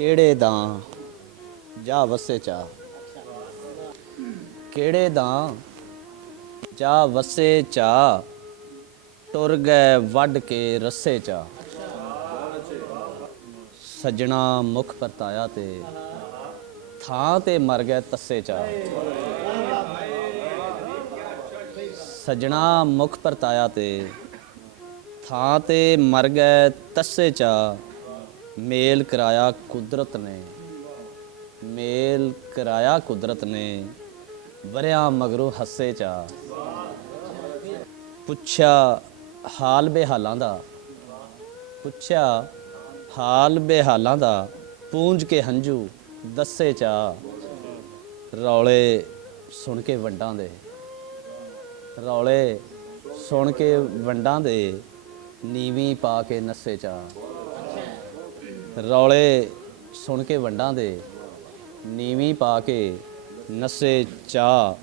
ਕਿਹੜੇ ਦਾ ਜਾ ਵਸੇ ਚਾ, ਕਿਹੜੇ ਦਾ ਜਾ ਵਸੇ ਚਾ, ਟੁਰ ਗਏ ਵੱਢ ਕੇ ਰੱਸੇ ਚਾ। ਸੱਜਣਾ ਮੁਖ ਪਰਤਾਇਆ ਤੇ ਥਾਂ ਤੇ ਮਰ ਗਏ ਤੱਸੇ ਚਾ। ਸੱਜਣਾ ਮੁਖ ਪਰਤਾਇਆ ਤੇ ਥਾਂ ਤੇ ਮਰ ਗਏ ਤੱਸੇ ਚਾ। ਮੇਲ ਕਰਾਇਆ ਕੁਦਰਤ ਨੇ, ਮੇਲ ਕਰਾਇਆ ਕੁਦਰਤ ਨੇ, ਵਰਿਆਂ ਮਗਰੋਂ ਹੱਸੇ ਚਾ। ਪੁੱਛਿਆ ਹਾਲ ਬੇਹਾਲਾਂ ਦਾ, ਪੁੱਛਿਆ ਹਾਲ ਬੇਹਾਲਾਂ ਦਾ, ਪੂੰਝ ਕੇ ਹੰਝੂ ਦੱਸੇ ਚਾ। ਰੌਲੇ ਸੁਣ ਕੇ ਵੰਡਾਂ ਦੇ, ਰੌਲੇ ਸੁਣ ਕੇ ਵੰਡਾਂ ਦੇ, ਨੀਵੀਂ ਪਾ ਕੇ ਨੱਸੇ ਚਾ। ਰੌਲੇ ਸੁਣ ਕੇ ਵੰਡਾਂ ਦੇ, ਨੀਵੀਂ ਪਾ ਕੇ ਨੱਸੇ ਚਾ।